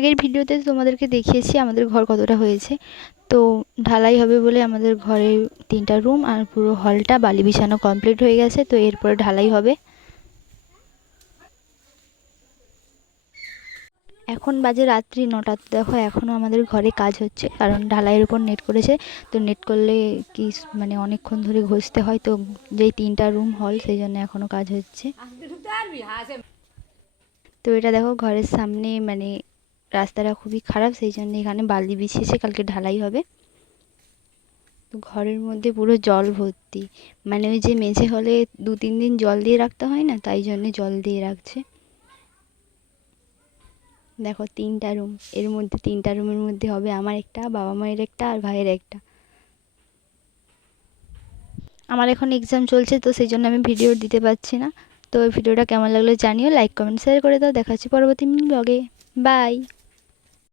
আগের ভিডিওতে তোমাদেরকে দেখিয়েছি আমাদের ঘর কতটা হয়েছে। তো ঢালাই হবে বলে আমাদের ঘরে 3টা রুম আর পুরো হলটা বালি বিছানো কমপ্লিট হয়ে গেছে। তো এরপরে ঢালাই হবে। এখন বাজে রাত্রি 9টা। তো দেখো এখনও আমাদের ঘরে কাজ হচ্ছে, কারণ ঢালাইয়ের উপর নেট করেছে। তো নেট করলে কি মানে অনেকক্ষণ ধরে ঘষতে হয়, তো যেই 3টা রুম হল সেই জন্য এখনও কাজ হচ্ছে। তো এটা দেখো ঘরের সামনে মানে রাস্তাটা খুবই খারাপ, সেই জন্য এখানে বালি বিছিয়েছে, কালকে ঢালাই হবে। তো ঘরের মধ্যে পুরো জল ভর্তি, মানে ওই যে মেঝে হলে 2-3 দিন জল দিয়ে রাখতে হয় না, তাই জন্য জল দিয়ে রাখছে। দেখো 3টা রুম, এর মধ্যে 3টা রুমের মধ্যে হবে আমার একটা, বাবা মায়ের একটা আর ভাইয়ের একটা। আমার এখন এক্সাম চলছে, তো সেই জন্য আমি ভিডিও দিতে পারছি না। তো ভিডিওটা কেমন লাগলো জানিও, লাইক কমেন্ট শেয়ার করে দাও। দেখা হচ্ছে পরবর্তী ব্লগে। বাই।